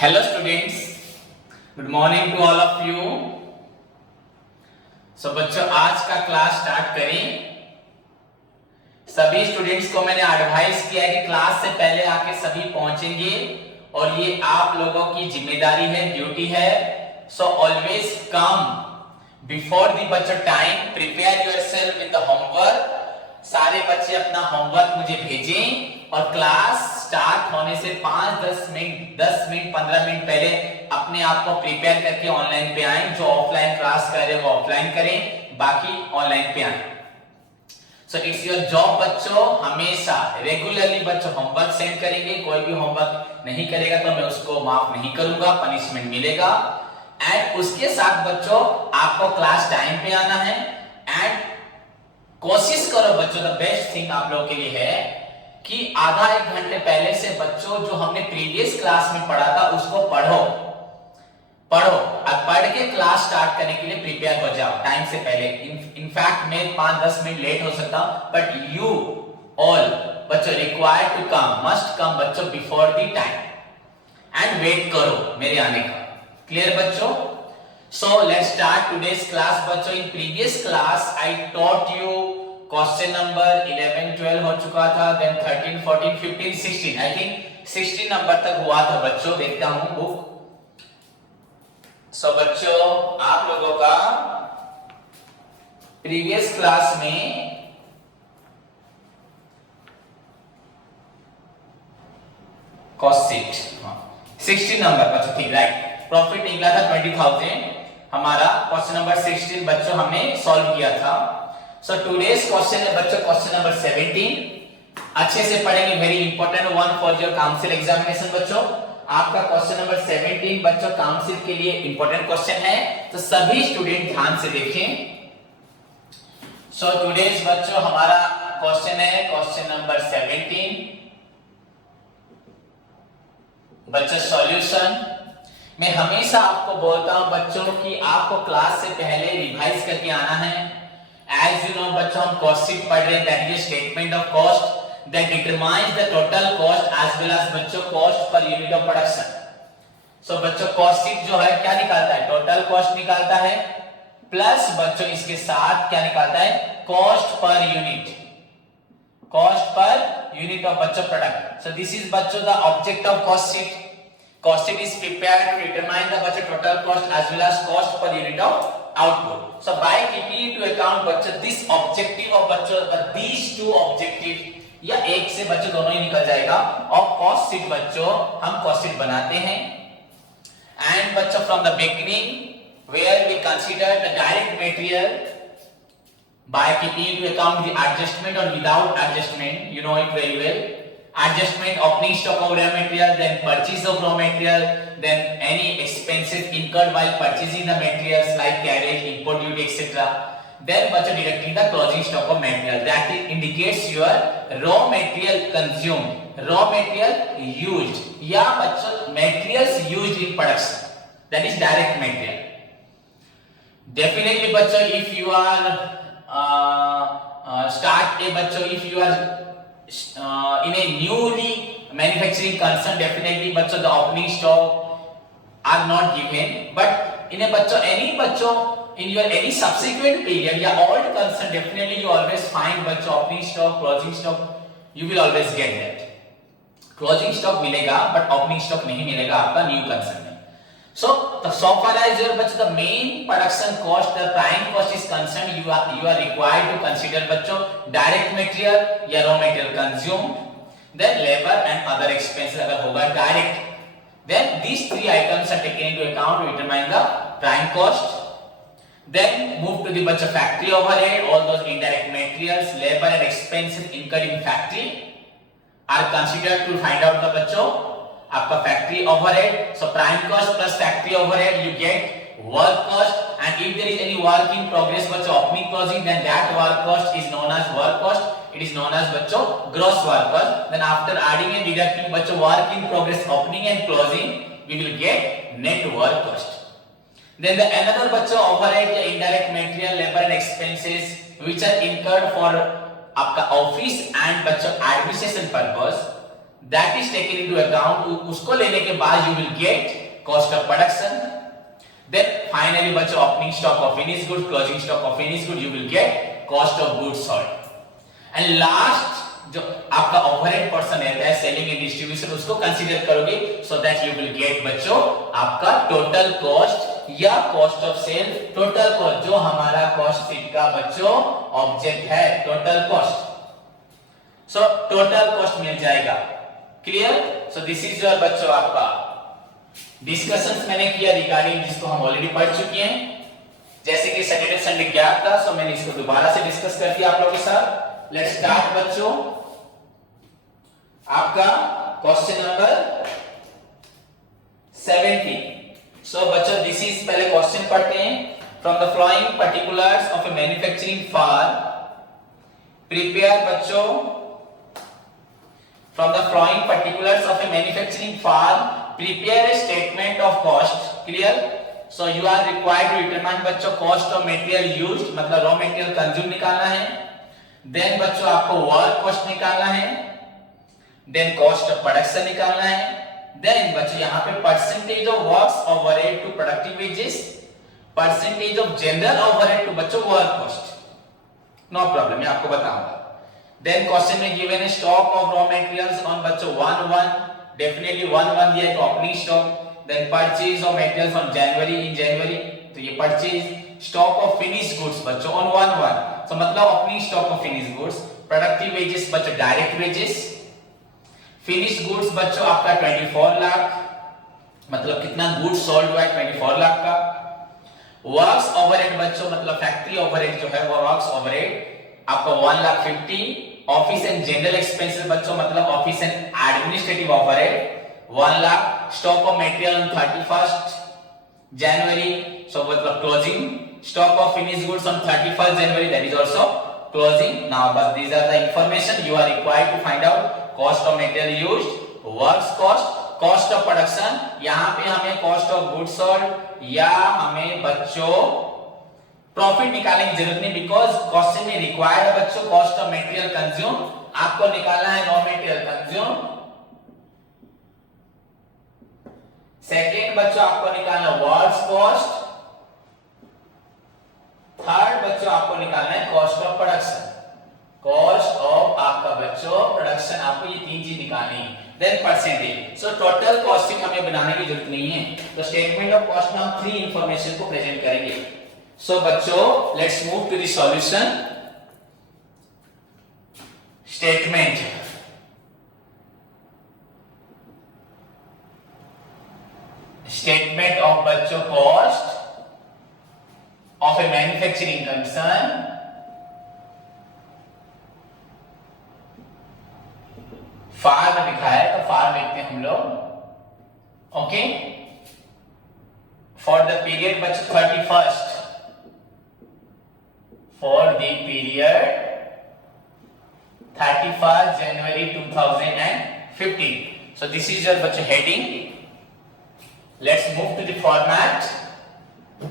Hello students, good morning to all of you. So बच्चों, आज का क्लास स्टार्ट करें। सभी स्टूडेंट्स को मैंने एडवाइस किया है कि क्लास से पहले आके सभी पहुंचेंगे और ये आप लोगों की जिम्मेदारी है, ड्यूटी है। So always come before the बच्चों time, prepare yourself with the homework. सारे बच्चे अपना होमवर्क मुझे भेजें और क्लास स्टार्ट होने से 5-10 मिनट 10 मिनट 15 मिनट पहले अपने आप को प्रिपेयर करके ऑनलाइन पे आएं। जो ऑफलाइन क्लास कर रहे हैं वो ऑफलाइन करें, बाकी ऑनलाइन पे आएं। सो इट्स योर जॉब बच्चों, हमेशा रेगुलरली बच्चों होमवर्क सेंड करेंगे। कोई भी होमवर्क नहीं करेगा तो मैं उसको माफ नहीं करूंगा, पनिशमेंट मिलेगा। एंड उसके साथ बच्चों आपको क्लास टाइम पे आना है। एंड कोशिश करो बच्चों, द बेस्ट थिंग आप लोगों के लिए है कि आधा एक घंटे पहले से बच्चों जो हमने प्रीवियस क्लास में पढ़ा था उसको पढ़ो और पढ़ के क्लास स्टार्ट करने के लिए प्रिपेयर हो जाओ टाइम से पहले। इनफैक्ट मैं 5-10 मिनट लेट हो सकता हूं, बट यू ऑल बच्चों required to come, must come बच्चों before the time and wait करो मेरे आने का। क्लियर बच्चों? So let's start today's class बच्चों। In previous class I taught you question number 11, 12 हो चुका था, then 13, 14, 15, 16, I think 16 नंबर तक हुआ था बच्चों। देखता हूं बुक। So बच्चों, आप लोगों का प्रीवियस क्लास में कॉस्ट शीट 16 नंबर बच्चों, ठीक राइट। प्रॉफिट निकला था 20,000। हमारा क्वेश्चन नंबर 16 बच्चों हमने सॉल्व किया था। सो टुडेस क्वेश्चन है बच्चों क्वेश्चन नंबर 17। अच्छे से पढ़ेंगे, very important one for your council examination बच्चों। आपका क्वेश्चन नंबर 17 बच्चों काउंसिल के लिए इंपॉर्टेंट क्वेश्चन है, तो सभी स्टूडेंट ध्यान से देखें। सो टुडेस बच्चों हमारा क्वेश्चन है क्वेश्चन नंबर 17 बच्चों सॉल्यूशन। मैं हमेशा आपको बोलता हूं बच्चों कि आपको क्लास से पहले रिवाइज करके आना है। एज यू नो बच्चों, हम कॉस्ट शीट पढ़ रहे हैं, that is statement of cost that determines the total cost as well as बच्चों cost per unit of production. So बच्चों कॉस्ट शीट जो है क्या निकालता है? टोटल कॉस्ट निकालता है, प्लस बच्चों इसके साथ क्या निकालता है? कॉस्ट पर यूनिट ऑफ बच्चों प्रोडक्ट। सो दिस इज बच्चों the object of cost sheet. Cost sheet is prepared to determine the budget total cost as well as cost per unit of output. So by keeping into account बच्चों this objective of बच्चों these two objective, या एक से बच्चों दोनों ही निकल जाएगा। और cost sheet बच्चों हम cost sheet बनाते हैं। And बच्चों from the beginning where we consider the direct material by keeping into account the adjustment or without adjustment, you know it very well. Adjustment, opening stock of raw material, then purchase of raw material, then any expenses incurred while purchasing the materials like carriage, import duty, etc. Then bachcha deducting the closing stock of material, that indicates your raw material consumed, raw material used, या bachcha materials used in production, that is direct material. Definitely bachcha if you are if you are in a newly manufacturing concern, definitely bachcho the opening stock are not given, but in a bachcho any bachcho in your any subsequent period ya old concern, definitely you always find bachcho opening stock, closing stock, you will always get that. Closing stock milega but opening stock nahi milega aapka new concern mein. So far as your bachcho the main production cost, the prime cost is concerned, you are required to consider bachcho direct material या raw material consumed, then labor and other expenses अगर होगा direct, then these three items are taken into account to determine the prime cost. Then move to the bachcho factory overhead, all those indirect materials, labor and expenses incurred in factory are considered to find out the bachcho आपका factory overhead. So prime cost plus factory overhead you get work cost, and if there is any work in progress बच्चों opening closing, then that work cost is known as work cost, it is known as बच्चों gross work cost. Then after adding and deducting बच्चों work in progress opening and closing, we will get net work cost. Then the another बच्चों overhead या indirect material, labour and expenses which are incurred for आपका office and बच्चों administration purpose, that is taken into account, उसको लेने के बाद you will get cost of production. Then finally बच्चों opening stock of finish good, closing stock of finish good, you will get cost of goods sold. And last जो आपका overhead person रहता है selling and distribution, उसको consider करोगे, so that you will get बच्चों आपका total cost या cost of sale. Total cost जो हमारा कॉस्ट शीट का बच्चों ऑब्जेक्ट है, total cost, so total cost मिल जाएगा। Clear? So this is your बच्चों आपका डिस्कशंस मैंने किया रिगार्डिंग जिसको हम ऑलरेडी पढ़ चुके हैं। जैसे कि सैटरडे संडे गैप था, सो मैंने इसको दोबारा से डिस्कस कर दिया आप लोगों के साथ। लेट्स स्टार्ट बच्चों आपका क्वेश्चन नंबर 70। सो बच्चों दिस इज, पहले क्वेश्चन पढ़ते हैं। From the following particulars of a manufacturing firm prepare बच्चों, from the following particulars of a manufacturing firm prepare a statement of cost. Clear? So you are required to determine बच्चों cost of material used, मतलब raw material consume निकालना है। Then बच्चों आपको work cost निकालना है। Then cost of production निकालना है। देन बच्चों यहां पे percentage of works overhead to productive wages, percentage of general overhead to बच्चों वर्क कॉस्ट। नो प्रॉब्लम, मैं आपको बताऊंगा। देन क्वेश्चन में गिवन है stock of raw materials on बच्चों 1/1, डेफिनेटली 1/1 दिया है तो opening stock. Then purchase of materials on January, in January, तो ये purchase. Stock of finish goods बच्चों ऑन 1/1, तो मतलब opening stock of finish goods. Productive wages बच्चों डायरेक्ट वेजेस। फिनिश गुड्स बच्चों आपका 24 लाख, मतलब कितना गुड्स सोल्ड हुआ है 24 लाख का। वर्क्स ओवरहेड बच्चों मतलब फैक्ट्री ओवरहेड जो है वो वर्क्स ओवरहेड आपका 1,50,000। ऑफिस एंड जनरल एक्सपेंसेस बच्चों मतलब office and administrative overhead 1 lakh. Stock of material on 31st January, so मतलब closing stock of finish goods on 31st January, that is also closing. Now बस these are the information you are required to find out. Cost of material used, works cost, cost of production, यहां पे हमें cost of goods sold या हमें बच्चों profit निकालने की जरूरत नहीं, बिकॉज क्वेश्चन में रिक्वायर्ड है बच्चों कॉस्ट ऑफ मटेरियल कंज्यूम, आपको निकालना है रॉ मटेरियल कंज्यूम। सेकेंड बच्चों आपको निकालना वर्क्स कॉस्ट। थर्ड बच्चों आपको निकालना है cost of production, cost of आपका बच्चों प्रोडक्शन, आपको ये तीन चीज निकालनी है। Then percentage, so total costing हमें बनाने की जरूरत नहीं है, तो स्टेटमेंट ऑफ कॉस्ट में हम 3 इंफॉर्मेशन को प्रेजेंट करेंगे। सो बच्चों let's move to the solution. Statement, statement of बच्चों cost of a manufacturing concern for में लिखा है, तो फार लिखते हैं हम लोग। ओके, फॉर द पीरियड बच्चों 31st, for the period 31st January 2015. So this is your बच्चों heading. Let's move to the format.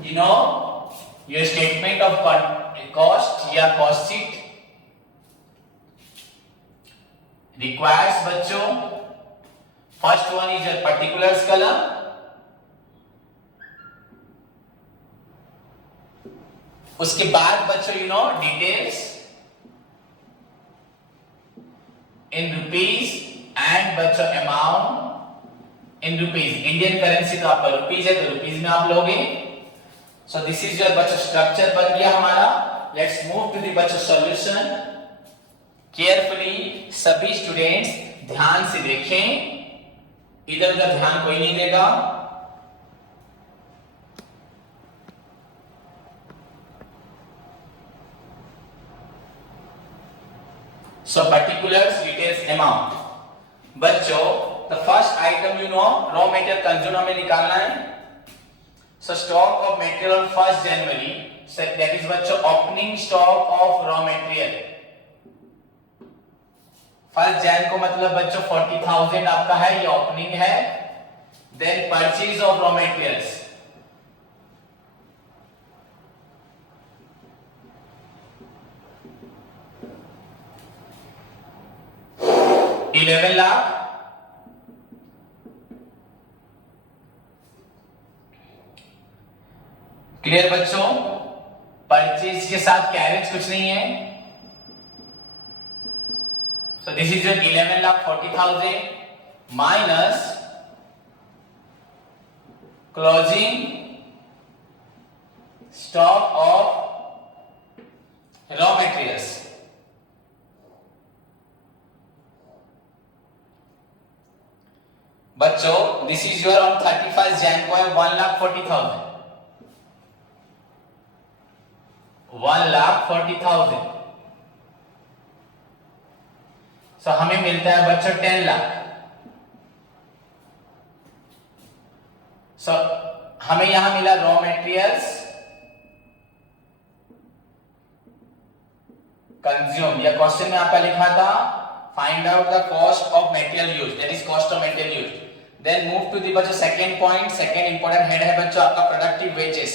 You know your statement of cost या cost sheet requires बच्चों first one is your particulars column, उसके बाद बच्चों you know details in rupees and बच्चों amount in rupees, Indian currency तो आपका rupees है तो रुपीज में आप लोगे। सो दिस इज योर बच्चों स्ट्रक्चर बन गया हमारा। लेट्स मूव टू द बच्चों सॉल्यूशन। केयरफुली सभी स्टूडेंट्स ध्यान से देखें, इधर उधर ध्यान कोई नहीं देगा। So particulars, details, amount. बच्चों the first item you know raw material consumed हमें निकालना है। So stock of material on 1st January, so that is बच्चों opening stock of raw material। 1st Jan को मतलब बच्चों 40,000 आपका है, ये ओपनिंग है। Then purchase of raw materials, $11 lakh. Clear बच्चों? परचेज के साथ कैरेज कुछ नहीं है। So this is your 11,40,000 minus closing stock of raw materials. बच्चों this is your on 31st January 1,40,000. 1,40,000. So हमें मिलता है बच्चों 10 लाख। So हमें यहां मिला रॉ मटेरियल्स कंज्यूम, या क्वेश्चन में आपका लिखा था find out the cost of material use, that is cost of material use. Then move to the बच्चों second point, second important head है बच्चों आपका productive wages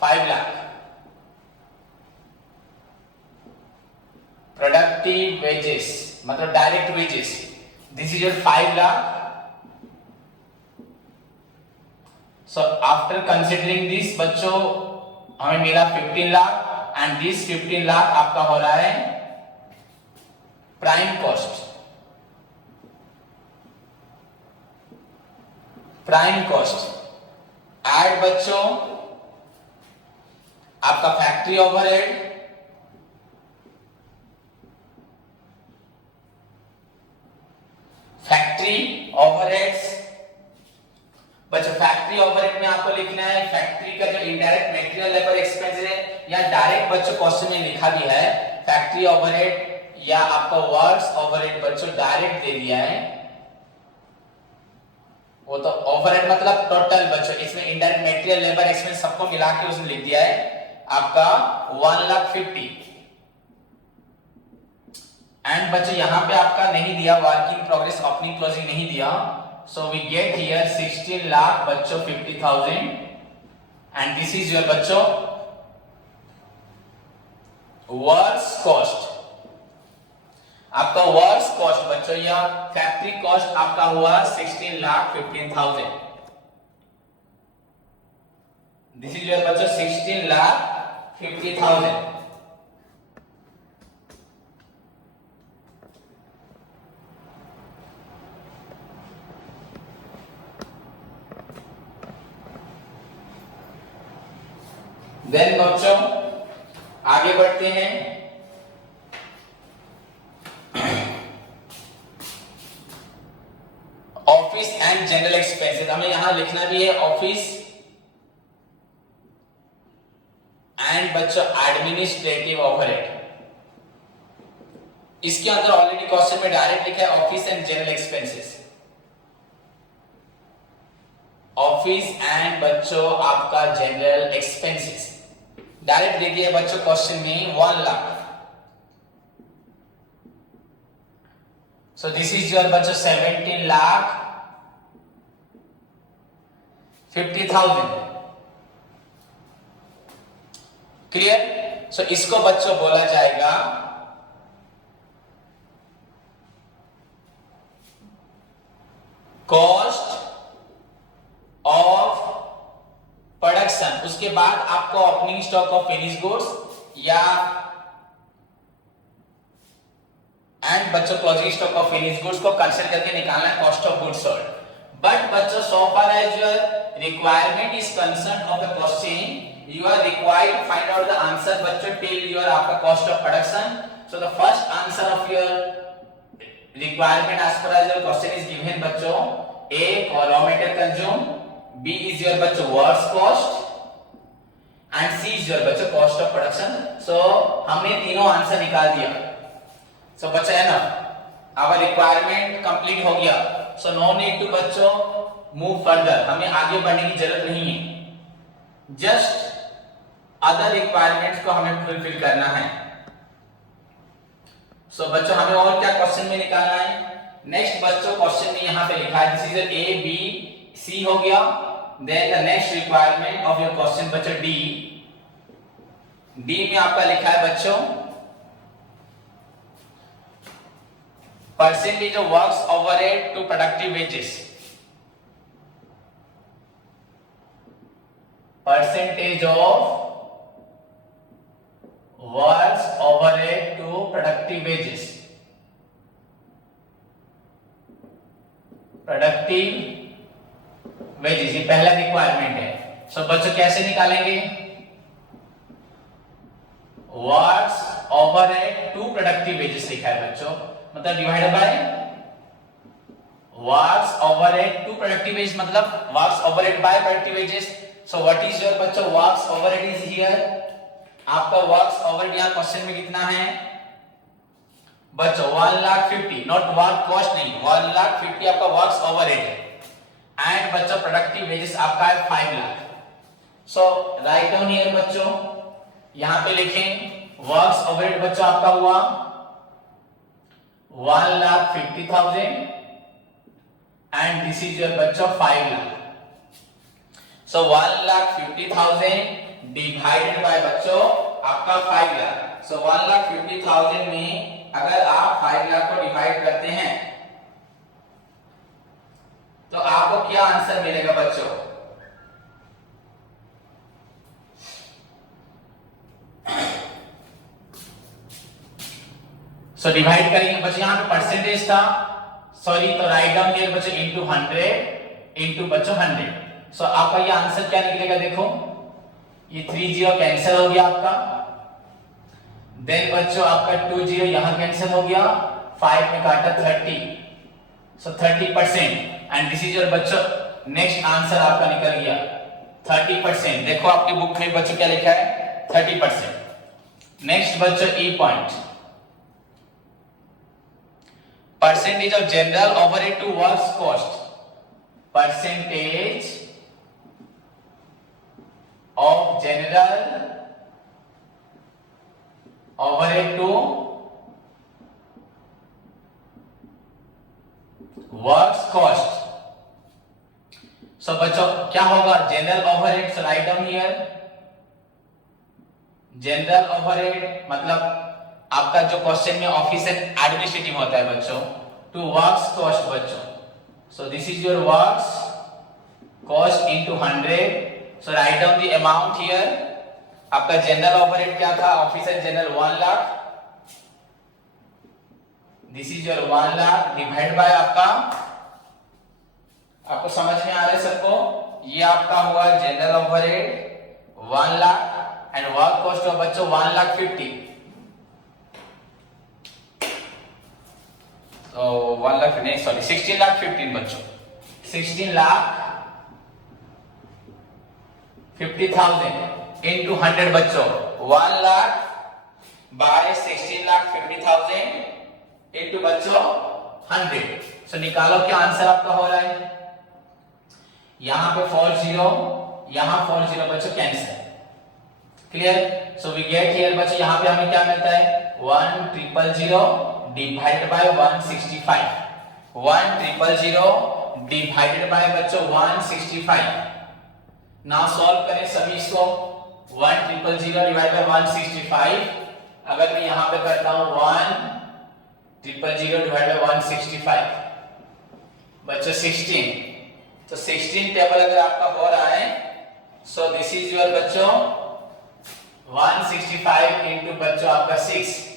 5 lakh. Productive wages मतलब direct wages, this is your 5 lakh. So after considering this बच्चों हमें मिला 15 lakh and this 15 lakh आपका हो रहा है prime cost. Prime cost add बच्चों आपका फैक्ट्री ओवरहेड, फैक्ट्री ओवरहेड्स। बच्चों फैक्ट्री ओवरहेड में आपको लिखना है फैक्ट्री का जो इनडायरेक्ट मटेरियल लेबर एक्सपेंस है, या डायरेक्ट बच्चों क्वेश्चन में लिखा भी है फैक्ट्री ओवरहेड या आपका वर्क्स ओवरहेड बच्चों डायरेक्ट दे दिया है। वो तो ओवरहेड मतलब टोटल बच्चों, इसमें इनडायरेक्ट मटेरियल लेबर एक्सपेंस सबको मिला के उसने लिख दिया है आपका 1,50,000। एंड बच्चों यहां पे आपका नहीं दिया work in progress opening closing नहीं दिया, so we get here 16 lakh बच्चों 50,000 एंड दिस इज योर बच्चों वर्क्स कॉस्ट। आपका वर्क्स कॉस्ट बच्चों या फैक्ट्री कॉस्ट आपका हुआ 16,15,000। दिस इज योर बच्चों 16,50,000। देन बच्चों आगे बढ़ते हैं। ऑफिस एंड जनरल एक्सपेंसेस हमें यहां लिखना भी है ऑफिस एंड बच्चों एडमिनिस्ट्रेटिव ओवरहेड। इसके अंदर ऑलरेडी क्वेश्चन में डायरेक्ट लिखा है office and general expenses. Office and बच्चों आपका जनरल एक्सपेंसेस डायरेक्ट दे दिया बच्चों क्वेश्चन में 1 लाख। सो दिस इज योर बच्चों 17,50,000। क्लियर? सो इसको बच्चों बोला जाएगा कॉस्ट ऑफ प्रोडक्शन। उसके बाद आपको opening stock of finish goods या एंड बच्चों closing stock of finish goods को कंसिडर करके निकालना है cost of goods sold. But बच्चों so far as your requirement is concern of the question, you are required to find out the answer बच्चों till your आपका cost of production. So the first answer of your requirement as per as your question is given बच्चों A raw material consumed, B is your बच्चों works cost and C is your बच्चों cost of production. So हमने तीनों answer निकाल दिया। So बच्चों है ना our requirement complete हो गया। So no need to बच्चों move further, हमें आगे बढ़ने की जरूरत नहीं है, जस्ट अदर रिक्वायरमेंट्स को हमें फुलफिल करना है। सो बच्चों हमें और क्या क्वेश्चन में निकालना है? नेक्स्ट बच्चों क्वेश्चन में यहां पे लिखा है this is A B C हो गया। Then the next requirement of your question बच्चों डी। डी में आपका लिखा है बच्चों percentage of works overhead to productive wages. Percentage of works overhead to productive wages, productive wages, ये पहला रिक्वायरमेंट है। सो बच्चों कैसे निकालेंगे? Works overhead to productive wages लिखा है बच्चों, मतलब divided by works overhead to productive wages, मतलब works overhead bye productive wages. So what is your बच्चों वर्क्स ओवरहेड इज हियर, आपका वर्क्स ओवरहेड यहां क्वेश्चन में कितना है बच्चों 1,50,000, नॉट वर्क कॉस्ट नहीं, 1,50,000 आपका वर्क्स ओवरहेड है। एंड बच्चों प्रोडक्टिव वेजेस आपका है 5 लाख। सो राइट डाउन हियर बच्चों, यहां पे लिखें वर्क्स ओवरहेड बच्चों आपका हुआ 1,50,000 एंड दिस इज योर बच्चों 5 लाख। सो 1,50,000 डिवाइडेड बाय बच्चों आपका 5 लाख। सो 1,50,000 में अगर आप 5 लाख को डिवाइड करते हैं तो आपको क्या आंसर मिलेगा बच्चों? सो डिवाइड करेंगे बच्चों, यहां पे परसेंटेज था सॉरी, तो राइट डाउन हियर बच्चों इनटू 100 इनटू बच्चों 100। सो आपका ये आंसर क्या निकलेगा? देखो ये 30 कैंसिल हो गया आपका, देन बच्चों आपका 20 यहां कैंसिल हो गया, 5 में काटा 30, सो 30% एंड दिस इज योर बच्चों नेक्स्ट आंसर आपका निकल गया 30%। देखो आपकी बुक में बच्चों क्या लिखा है 30%। नेक्स्ट बच्चों E point, percentage of general overhead to works cost, percentage of general overhead to works cost. So बच्चों क्या होगा general overhead, so write down here general overhead मतलब आपका जो क्वेश्चन में ऑफिस एंड एडमिनिस्ट्रेटिव होता है बच्चों, टू वर्क्स कॉस्ट बच्चों। So this is your works cost into 100। So write down the amount here, आपका जनरल ओवरहेड क्या था office and general 1 lakh, this is your 1 lakh divide by आपको समझ में आ रहा है सबको, ये आपका हुआ general overhead 1 lakh and work cost of बच्चों 1,50,000। तो 1 लाख नहीं सॉरी 16,15,000 बच्चों, 16,50,000 इनटू 100 बच्चों, 1 लाख बाय 16,50,000 इनटू बच्चों 100। सो निकालो क्या आंसर आपका हो रहा है, यहां पे 40 यहां 40 बच्चों cancel, clear. So we get here बच्चों यहां पे हमें क्या मिलता है 1,000 डिवाइडेड बाय 165, 1,000 डिवाइडेड बाय बच्चों 165। नाउ सॉल्व करें सभी इसको, 1,000 डिवाइडेड बाय 165, अगर मैं यहां पे करता हूं 1,000 डिवाइडेड बाय 165 बच्चों 16, तो 16 टेबल अगर आपका हो रहा है, सो दिस इज योर बच्चों 165 इनटू बच्चों आपका 6,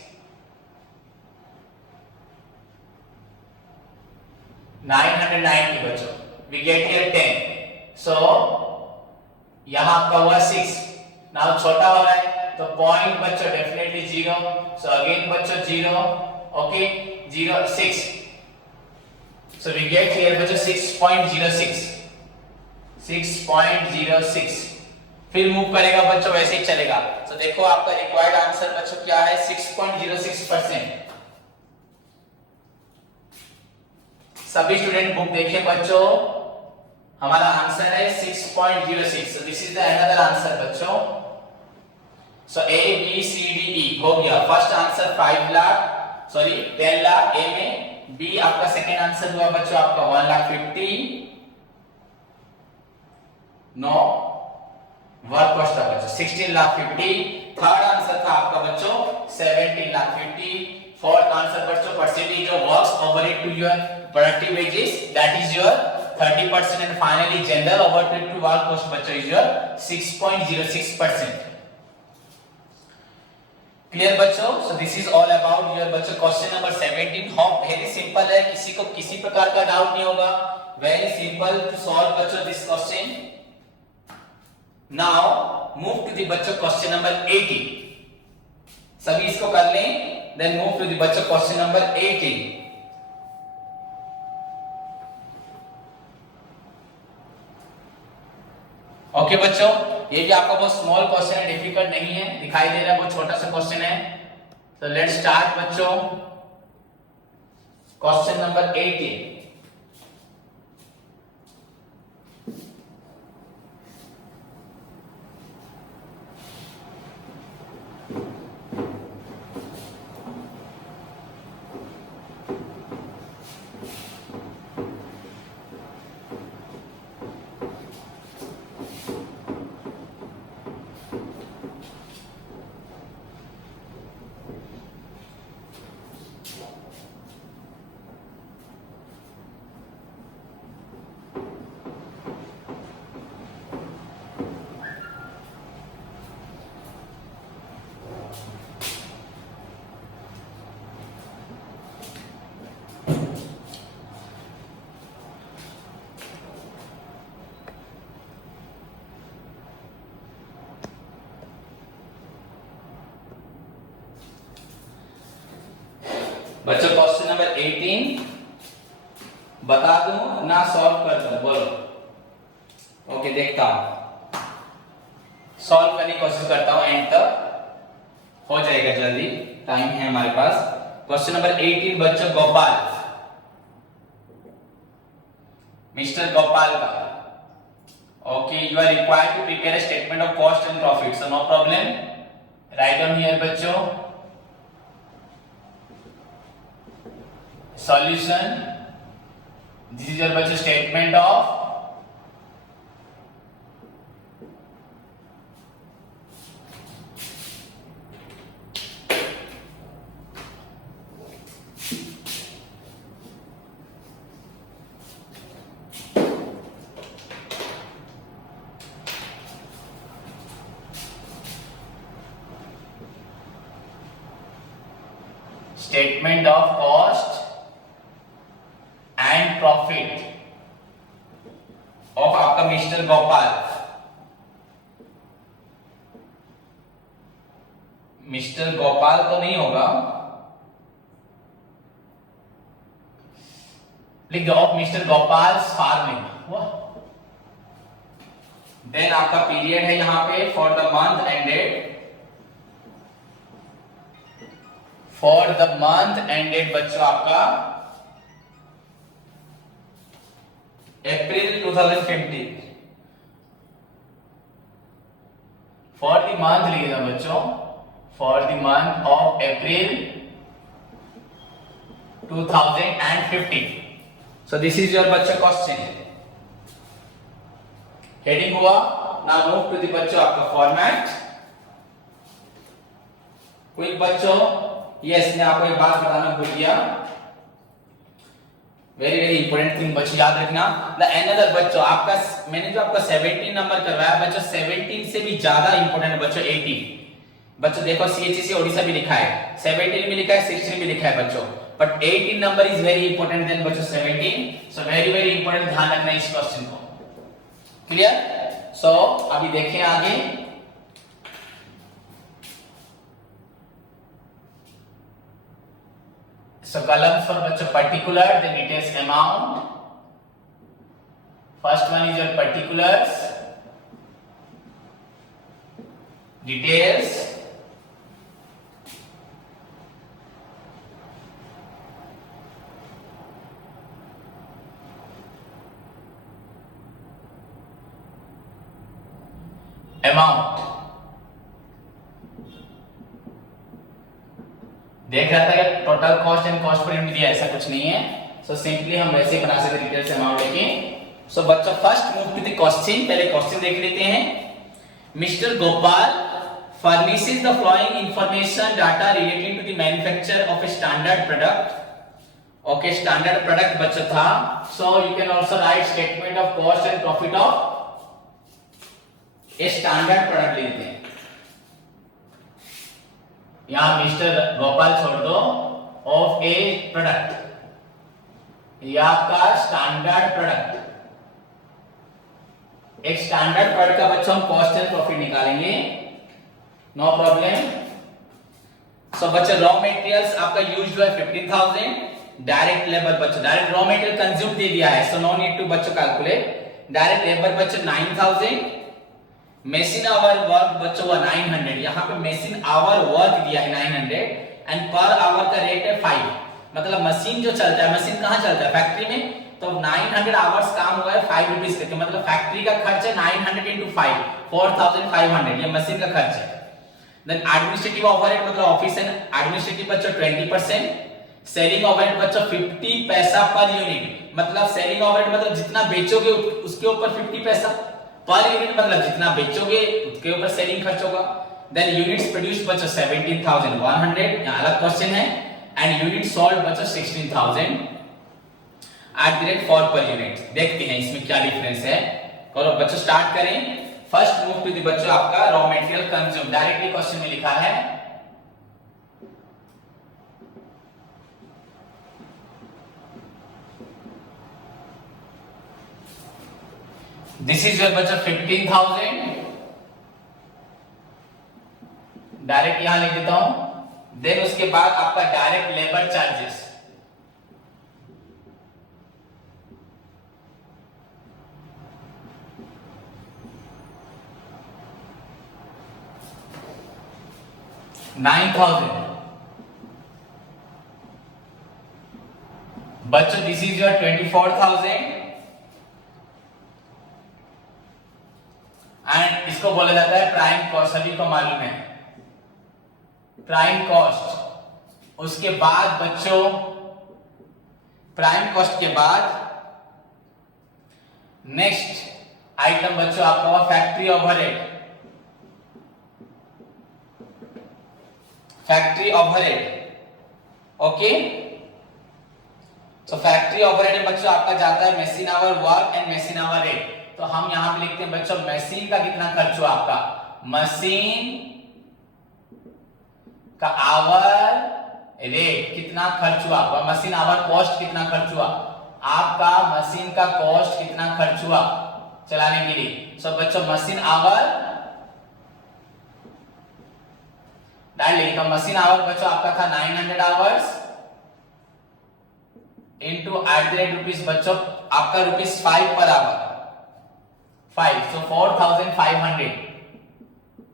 990 बच्चों, वी गेट हियर 10। सो यहां आपका हुआ 6, नाउ छोटा हो रहा है तो पॉइंट बच्चों डेफिनेटली 0, सो अगेन बच्चों 0, okay 0 6, so we get here बच्चों 6.06, 6.06। फिर मूव करेगा बच्चों वैसे ही चलेगा। तो देखो आपका रिक्वायर्ड आंसर बच्चों क्या है 6.06%। सभी स्टूडेंट बुक देखिए बच्चों, हमारा आंसर है 6.06। So this is the another answer बच्चों। So A B C D E हो गया, first answer 5 lakh sorry 10 lakh A में, बी आपका सेकंड आंसर हुआ बच्चों आपका 1,50,000 नो वर्क कॉस्ट था बच्चों 16,50,000, थर्ड आंसर था आपका बच्चों 17,50,000, फोर्थ आंसर बच्चों percentage of works overhead to your productive wages that is your 30% and finally general overtake to all cost बच्चों is your 6.06%. क्लियर बच्चों? so this is all about your बच्चों question number 17. How very simple है, किसी को किसी प्रकार का doubt नहीं होगा. वेरी सिंपल टू सॉल्व बच्चों this question. Now move to the बच्चों क्वेश्चन नंबर 18. सभी इसको कर लें, देन मूव टू द बच्चों क्वेश्चन नंबर 18. ओके बच्चों, ये भी आपका बहुत स्मॉल क्वेश्चन है, डिफिकल्ट नहीं है, दिखाई दे रहा है, बहुत छोटा सा क्वेश्चन है. तो लेट्स स्टार्ट बच्चों क्वेश्चन नंबर 18. बच्चों क्वेश्चन नंबर 18 बता दूं ना सॉल्व कर दूं, बोलो. ओके, देखता हूं, सॉल्व करने की कोशिश करता हूं, एंड तक हो जाएगा जल्दी, टाइम है हमारे पास. क्वेश्चन नंबर 18 बच्चों गोपाल, मिस्टर गोपाल का. Okay, you are required to prepare a statement of cost and profit. So no problem, write on here बच्चों. Solution, this is your बच्चों statement of statement of cost and profit of आपका mister Gopal. Mister Gopal तो नहीं होगा, लिख दो of mister Gopal farming. Then आपका period है यहां पे for the month ended, for the month ended बच्चों आपका अप्रैल 2015. फॉर द मंथ लिखेगा बच्चों, for the month of April 2015. So this is your बच्चों क्वेश्चन. हेडिंग हुआ. नाउ मूव टू द बच्चों आपका फॉर्मेट. क्विक बच्चों, यस मैं आपको एक बात बताना भूल गया, वेरी वेरी इंपॉर्टेंट थिंग बच्चों याद रखना. द अनदर बच्चों आपका मैंने जो आपका 17 नंबर करवाया बच्चों, 17 से भी ज्यादा इंपॉर्टेंट बच्चों 18. बच्चों देखो सीएचसी ओडिशा भी लिखा है, 17 भी लिखा है, 16 भी लिखा है बच्चों, but 18 number is very important then बच्चों 17. सो वेरी वेरी इंपॉर्टेंट, ध्यान रखना इस क्वेश्चन को. क्लियर? सो अभी देखें आगे. So columns for बच्चों particular, then details amount. First one is your particulars, details, amount. देख रहा था कि total cost and cost per unit दिया, ऐसा कुछ नहीं है. सो सिंपली हम वैसे ही बना सकते डिटेल्स अमाउंट लेके. सो बच्चों first move to the question, पहले क्वेश्चन देख लेते हैं. Mister Gopal furnishes the following information data relating to the manufacture of a standard product. Okay, standard product बच्चों था, so you can also right statement of cost and profit of a standard product लिखते हैं। यहां mister Gopal छोड़ दो, of A product, यह आपका standard product, एक स्टैंडर्ड प्रोडक्ट का बच्चों हम कॉस्ट एंड प्रॉफिट निकालेंगे, नो प्रॉब्लम। सो बच्चों रॉ मटेरियल्स आपका यूज्ड है 15,000, डायरेक्ट लेबर बच्चों, डायरेक्ट रॉ मटेरियल कंज्यूम दे दिया है, सो नो नीड टू बच्चों कैलकुलेट। डायरेक्ट लेबर बच्चों 9,000, मशीन आवर वर्क बच्चों 900, यहाँ पे मशीन आवर वर्क दिया है 900 एंड पर आवर का रेट है 5, मतलब मशीन जो चलता है, मशीन कहाँ चलता है, फैक्ट्री में, तो 900 आवर्स काम हुआ है 5 रुपीज करके, मतलब फैक्ट्री का खर्च है 900 into 5, 4,500, ये मशीन का खर्च है। देन एडमिनिस्ट्रेटिव ओवरहेड मतलब ऑफिस एंड एडमिनिस्ट्रेटिव बच्चों 20%, सेलिंग ओवरहेड बच्चों 50 पैसा पर यूनिट, मतलब सेलिंग ओवरहेड मतलब जितना बेचोगे उसके ऊपर 50 पैसा पर यूनिट, मतलब जितना बेचोगे उसके ऊपर सेलिंग खर्च होगा। देन यूनिट्स प्रोड्यूस बच्चों 17,100, यहां अलग क्वेश्चन है, एंड यूनिट सोल्ड बच्चों 16,000 at the rate 4 per unit. देखते हैं इसमें क्या डिफरेंस है, करो बच्चों स्टार्ट करें। फर्स्ट मूव टू द बच्चों आपका raw material consume, directly question में लिखा है दिस इज योर बच्चों 15,000, डायरेक्ट यहां लिख देता हूं। देन उसके बाद आपका डायरेक्ट लेबर चार्जेस, बच्चों दिस इज योर 24,000 एंड इसको बोला जाता है प्राइम कॉस्ट, सभी को मालूम है प्राइम कॉस्ट। उसके बाद बच्चों प्राइम कॉस्ट के बाद नेक्स्ट आइटम बच्चों आपका हुआ factory overhead, factory overhead, okay. तो फैक्ट्री ओवरहेड में बच्चों आपका जाता है machine our work and machine hour rate, तो हम यहां पे लिखते हैं बच्चों मशीन का कितना खर्च हुआ आपका, मशीन का आवर रेट कितना खर्च हुआ आपका, मशीन आवर कॉस्ट कितना खर्च हुआ आपका, मशीन का कॉस्ट कितना खर्च हुआ चलाने के लिए। सो बच्चों मशीन आवर डाल लेंगे, तो मशीन आवर बच्चों आपका था 900 hours into at the rate rupees बच्चों आपका ₹5 per hour, 5, so 4,500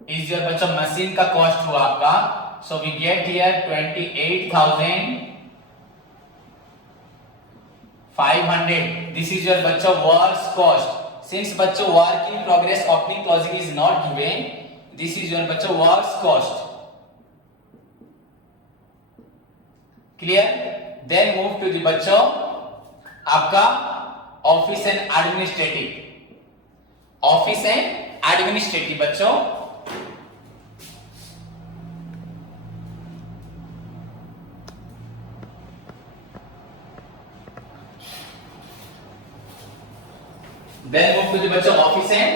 is your बच्चों मशीन का कॉस्ट हुआ आपका। So we get here 28,500. This is your बच्चों works cost. Since बच्चों work in progress opening closing is not given, this is your बच्चों works cost. Clear? Then move to the बच्चों आपका office and administrative, office and administrative बच्चों। Then move to the बच्चों office and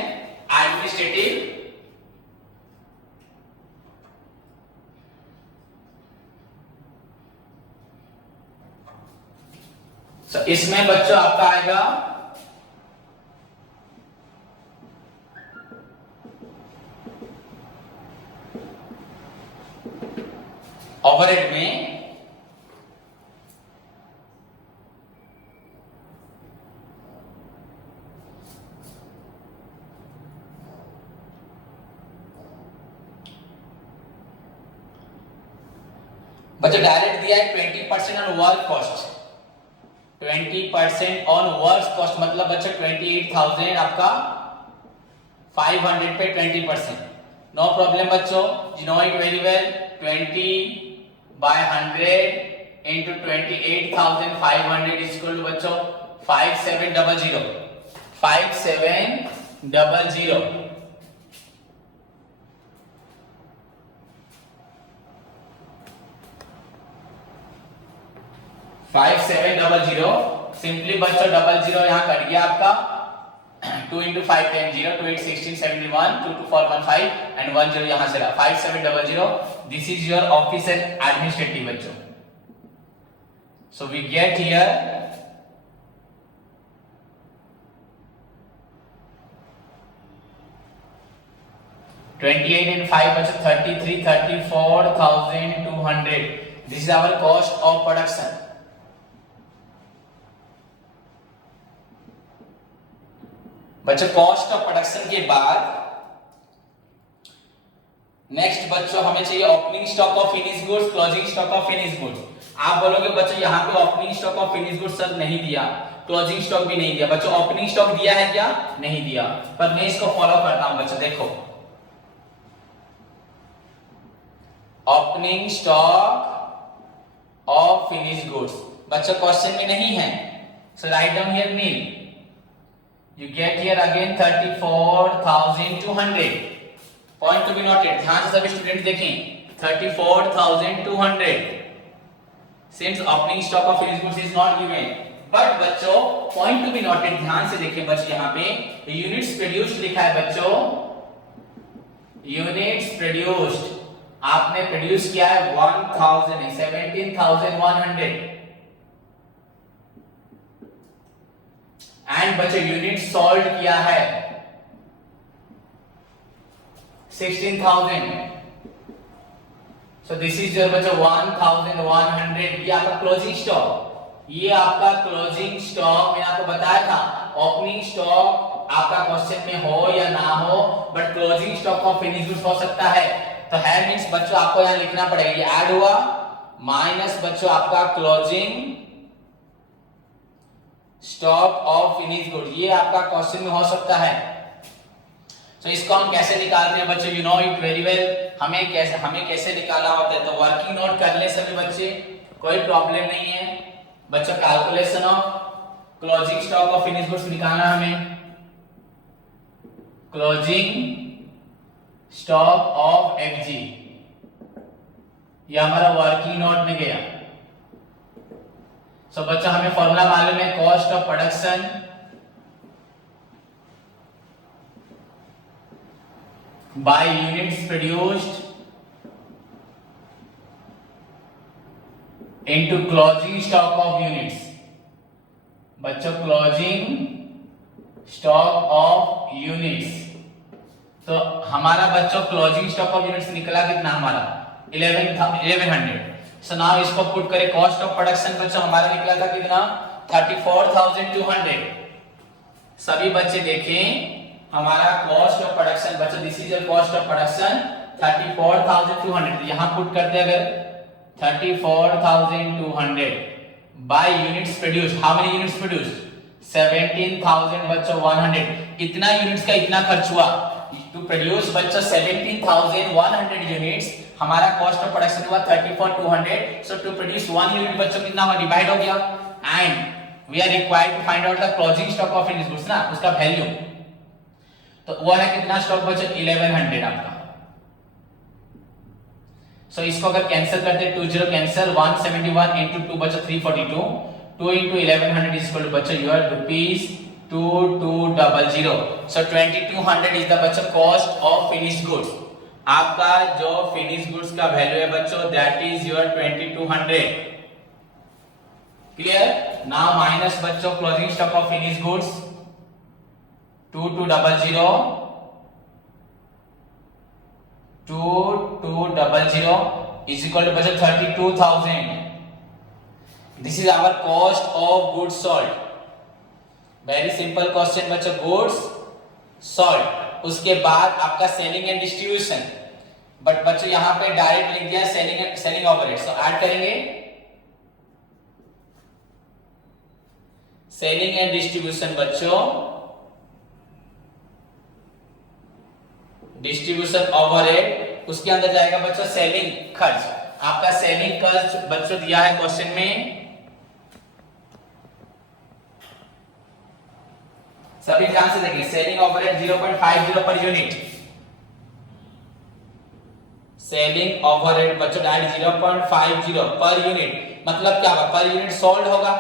administrative. So, इसमें बच्चों आपका आएगा overhead में बच्चों डायरेक्ट दिया है 20% on work cost, 20% on work cost मतलब बच्चों 28,000 आपका 500 पे 20%, नो प्रॉब्लम बच्चों, you know it very well. 20/100 into 28,500 is equal to बच्चों 5700, 5700। 5700 सिंपली बच्चों 00 यहाँ कट गया आपका 2 into 5 10 0 2 8 16 71 2 2 4 1 5 and 1 0 यहाँ से रहा 5700 this is your office and administrative बच्चों so we get here 28 and 5 बच्चों 33 34,200 this is our cost of production बच्चों कॉस्ट ऑफ प्रोडक्शन के बाद नेक्स्ट बच्चों हमें चाहिए opening stock of finish goods closing stock of finish goods आप बोलोगे बच्चों यहाँ पे opening stock of finish goods sir नहीं दिया क्लोजिंग स्टॉक भी नहीं दिया बच्चों ओपनिंग स्टॉक दिया है क्या नहीं दिया पर मैं इसको फॉलो करता हूं बच्चों देखो opening stock of finish goods बच्चों क्वेश्चन में नहीं है so write down here nil you get here again 34,200 point to be noted ध्यान से सभी स्टूडेंट देखें 34,200 since opening stock of finished goods is not given but बच्चों point to be noted ध्यान से देखें बच्चों यहाँ पे units produced लिखा है बच्चों units produced आपने प्रोड्यूस किया है 17,100 एंड बच्चों यूनिट सोल्ड किया है 16,000 सो दिस इज योर बच्चों 1,100 ये आपका क्लोजिंग स्टॉक ये आपका क्लोजिंग स्टॉक मैंने आपको बताया था ओपनिंग स्टॉक आपका क्वेश्चन में हो या ना हो but closing stock of finish goods हो सकता है तो है मींस बच्चों आपको यहां लिखना पड़ेगा ये ऐड हुआ माइनस बच्चों आपका closing stock of finish goods ये आपका क्वेश्चन में हो सकता है तो इसको हम कैसे निकालते हैं बच्चों you know it very well हमें कैसे निकालना होता है तो वर्किंग नोट कर ले सभी बच्चे कोई प्रॉब्लम नहीं है बच्चों calculation of closing stock of finish goods निकालना हमें क्लोजिंग स्टॉक ऑफ एफजी ये हमारा वर्किंग नोट में गया सो बच्चों हमें फॉर्मूला मालूम है cost of production by units produced into closing stock of units बच्चों क्लोजिंग स्टॉक ऑफ यूनिट्स तो हमारा बच्चों क्लोजिंग स्टॉक ऑफ यूनिट्स निकला कितना हमारा 1100 सो नाउ इसको पुट करें कॉस्ट ऑफ प्रोडक्शन बच्चों हमारा निकला था कितना 34,200 सभी बच्चे देखें हमारा कॉस्ट ऑफ प्रोडक्शन बच्चों this is your cost of production 34,200 यहां पुट करते अगर 34,200 by units produced how many units produced 17,000 बच्चों 100 इतना यूनिट्स का इतना खर्च हुआ टू प्रोड्यूस बच्चों 17,100 यूनिट्स हमारा कॉस्ट ऑफ प्रोडक्शन हुआ 34,200 सो टू प्रोड्यूस 1 यूनिट बच्चों कितना हुआ डिवाइड हो गया and we are required to find out the closing stock of finish goods ना उसका वैल्यू तो वो है कितना स्टॉक बच्चों 1100 आपका सो इसको अगर कैंसिल करते 20 कैंसिल 171 into 2 बच्चों 342 2 into 1100 is equal to बच्चों your rupees 2200 so 2200 is the बच्चों cost of finished goods आपका जो फिनिश गुड्स का वैल्यू है बच्चों that is your 2200 clear now minus बच्चों closing stock of finish goods 2200 is equal to बच्चों 32,000 this is our cost of goods sold very simple question बच्चों goods sold उसके बाद आपका सेलिंग एंड डिस्ट्रीब्यूशन बट बच्चों यहां पे डायरेक्ट लिख दिया सेलिंग ओवरहेड सो ऐड करेंगे सेलिंग एंड डिस्ट्रीब्यूशन बच्चों डिस्ट्रीब्यूशन ओवरहेड उसके अंदर जाएगा बच्चों सेलिंग खर्च आपका सेलिंग खर्च बच्चों दिया है क्वेश्चन में सभी ध्यान से देखिए selling overhead 0.50 per unit selling overhead बच्चों डायरेक्ट 0.50 पर यूनिट मतलब क्या होगा, पर यूनिट सोल्ड होगा।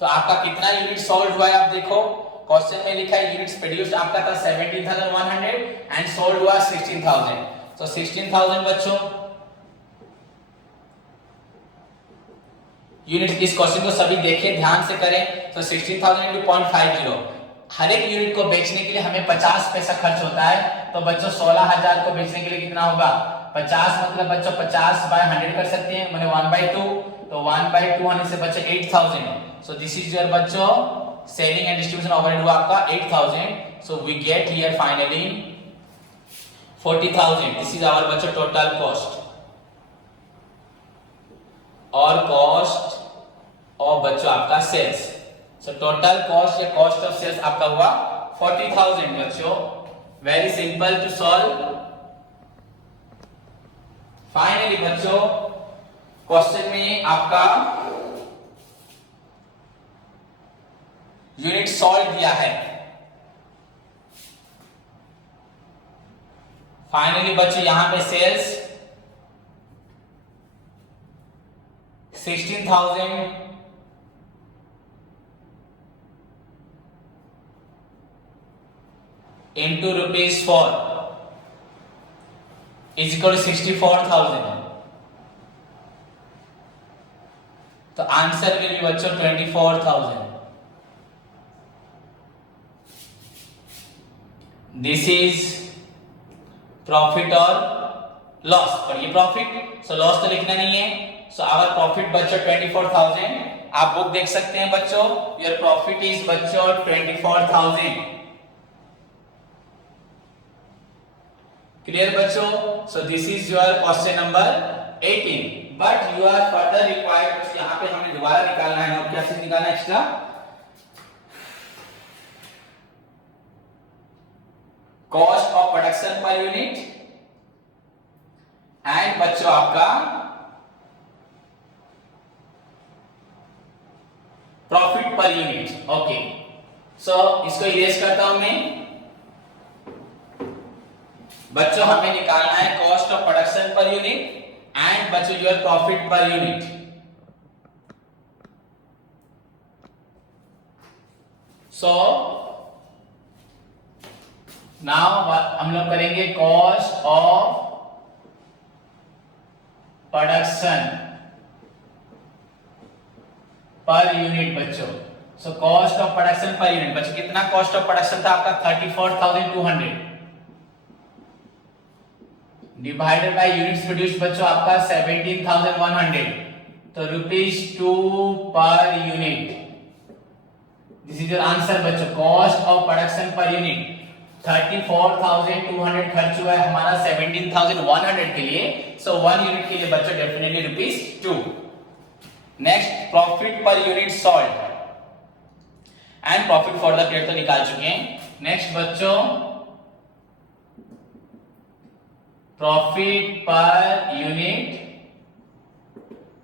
तो आपका कितना यूनिट सोल्ड हुआ है आप देखो, क्वेश्चन में लिखा है यूनिट्स प्रोड्यूस्ड आपका था 17,100 एंड सोल्ड हुआ 16,000। तो 16,000 बच्चों यूनिट, इस क्वेश्चन को सभी देखें ध्यान से करें। तो 16,000 into 0.50, हर एक यूनिट को बेचने के लिए हमें 50 पैसा खर्च होता है। तो बच्चों 16,000 को बेचने के लिए कितना होगा, 50 मतलब बच्चों 50 बाय 100 कर सकते हैं, मैंने 1/2, तो 1/2 होने से बच्चों 8,000। सो दिस इज योर बच्चों सेलिंग एंड डिस्ट्रीब्यूशन ओवरहेड हुआ आपका 8,000। So we get here finally 40,000। This is our बच्चों टोटल कॉस्ट और कॉस्ट ऑफ बच्चों आपका सेल्स। सो टोटल कॉस्ट या कॉस्ट ऑफ सेल्स आपका हुआ 40,000 बच्चों। Very simple to solve. Finally बच्चों क्वेश्चन में आपका यूनिट सॉल्व दिया है। फाइनली बच्चों यहां पे sales 16,000 into ₹4 is equal to 64,000। तो आंसर विल बी बच्चों 24,000। दिस इज प्रॉफिट और लॉस, और ये प्रॉफिट, सो लॉस तो लिखना नहीं है। सो आवर प्रॉफिट बच्चों 24,000। आप बुक देख सकते हैं बच्चों, योर प्रॉफिट इज बच्चों 24,000। क्लियर बच्चों? So this is your question number 18। But you are further required, यहां पे हमें दोबारा निकालना है, और कैसे निकालना है extra, cost of production per unit and बच्चों आपका प्रॉफिट पर यूनिट। ओके, सो इसको इरेज करता हूं मैं। बच्चों हमें निकालना है cost of production per unit and बच्चों your profit per unit. So now हम लोग करेंगे cost of production per unit बच्चों। So cost of production per unit बच्चों, कितना कॉस्ट ऑफ प्रोडक्शन था आपका 34,200 डिवाइडेड बाय यूनिट्स प्रोड्यूस्ड बच्चों आपका 17,100, तो ₹2 per unit. This is your answer बच्चों। Cost of production per unit 34,200 खर्च हुआ है हमारा 17,100 के लिए। सो 1 यूनिट के लिए बच्चों definitely ₹2। Next profit per unit sold and profit for the period तो निकाल चुके हैं। नेक्स्ट बच्चों प्रॉफिट पर यूनिट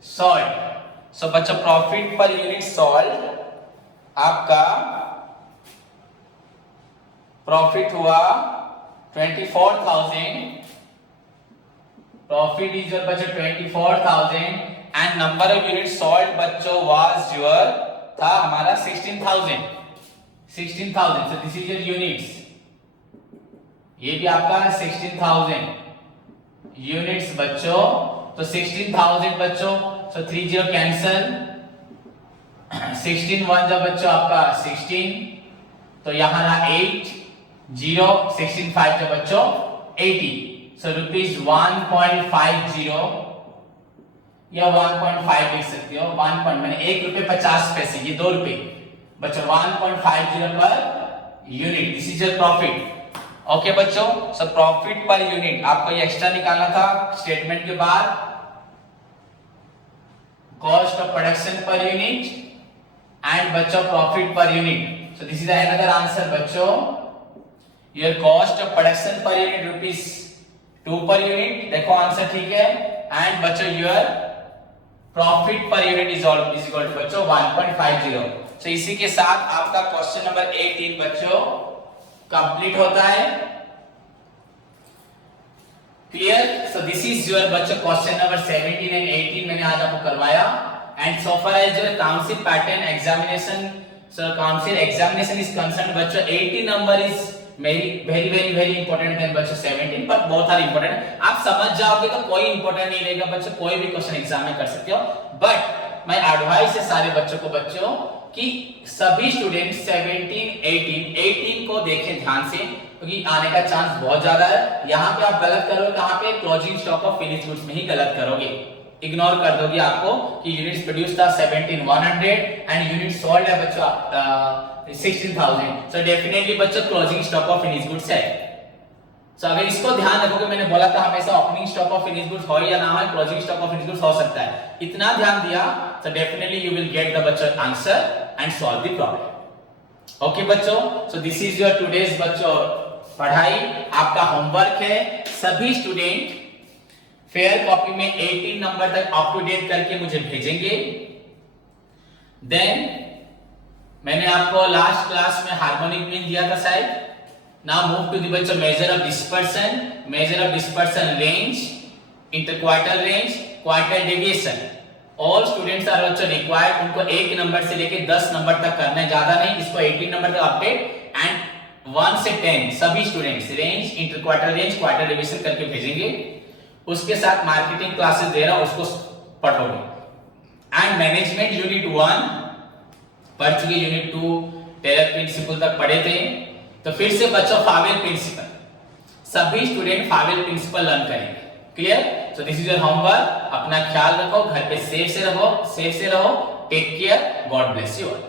सोल्ड। सो बच्चों प्रॉफिट पर यूनिट सोल्ड आपका प्रॉफिट हुआ 24,000। प्रॉफिट इज योर बच्चों 24,000 and number of unit sold बच्चों वाज योर था हमारा 16,000। सो दिस इज योर यूनिट्स, ये भी आपका 16,000 यूनिट्स बच्चों। तो 16,000 बच्चों, सो 30 कैंसल, 16 1 जब बच्चों आपका 16, तो यहां रहा 8 0, 16 5 जब बच्चों 80। सो ₹1.50 या 1.5 लिख सकते हो। 1 मैंने ₹1.50, ये ₹2 बच्चों 1.50 पर unit. This is your profit. Okay बच्चों, सो प्रॉफिट पर यूनिट आपको ये एक्स्ट्रा निकालना था स्टेटमेंट के बाद। Cost of production per unit and बच्चों profit per unit. So this is another answer बच्चों। Your cost of production per unit ₹2 per unit, देखो आंसर ठीक है। एंड बच्चों your profit per unit is equal to बच्चों 1.50। सो इसी के साथ आपका क्वेश्चन नंबर 18 बच्चों कंप्लीट होता है। Clear? So this is your बच्चों क्वेश्चन नंबर 17 एंड 18 मैंने आज आपको करवाया। And so far as your council pattern examination, so council examination is concern बच्चों 80 number is very important then बच्चों 17, पर बहुत सारे इंपॉर्टेंट। आप समझ जाओगे तो कोई इंपॉर्टेंट नहीं रहेगा बच्चों, कोई भी क्वेश्चन एग्जाम में कर सकते हो। बट मैं एडवाइस है सारे बच्चों को बच्चों कि सभी स्टूडेंट 17 18 को देखें ध्यान से, क्योंकि आने का चांस बहुत ज्यादा है। यहाँ पे आप गलत करोगे, कहाँ पे closing stock of finished goods में ही गलत करोगे, इग्नोर कर दोगे आपको कि यूनिट्स प्रोड्यूस था 17100 एंड यूनिट सोल्ड है बच्चों 16000। सो डेफिनेटली बच्चों closing stock of finished goods है। सो अगर इसको ध्यान रखोगे, मैंने बोला था हमेशा opening stock of finished goods हो या ना हो, closing stock of finished goods हो सकता है, इतना ध्यान दिया तो definitely you will get the बच्चों answer and solve the problem. Okay बच्चों, so this is your today's बच्चों पढ़ाई, आपका होमवर्क है। सभी स्टूडेंट फेयर कॉपी में 18 नंबर तक अप टू डेट करके मुझे भेजेंगे। देन मैंने आपको लास्ट क्लास में हार्मोनिक मीन दिया था शायद। नाउ मूव टू द बच्चों measure of dispersion range, interquartile range, quarter deviation. All students are बच्चों रिक्वायर्ड, उनको 1 नंबर से लेके 10 नंबर तक करना है, ज्यादा नहीं। इसको 18 नंबर तक अपडेट एंड 1 से 10 सभी students range, interquartile range, quarter deviation करके भेजेंगे। उसके साथ मार्केटिंग क्लासेस दे रहा हूं, उसको पढ़ोगे। एंड मैनेजमेंट यूनिट 1 पढ़ चुके, यूनिट 2 टेलर प्रिंसिपल तक पढ़े थे। तो फिर से बच्चों फावेल प्रिंसिपल, सभी स्टूडेंट फावेल प्रिंसिपल लर्न करेंगे। Clear? So this is your homework. अपना ख्याल रखो, घर पे सेफ से रहो, take care, God bless you all.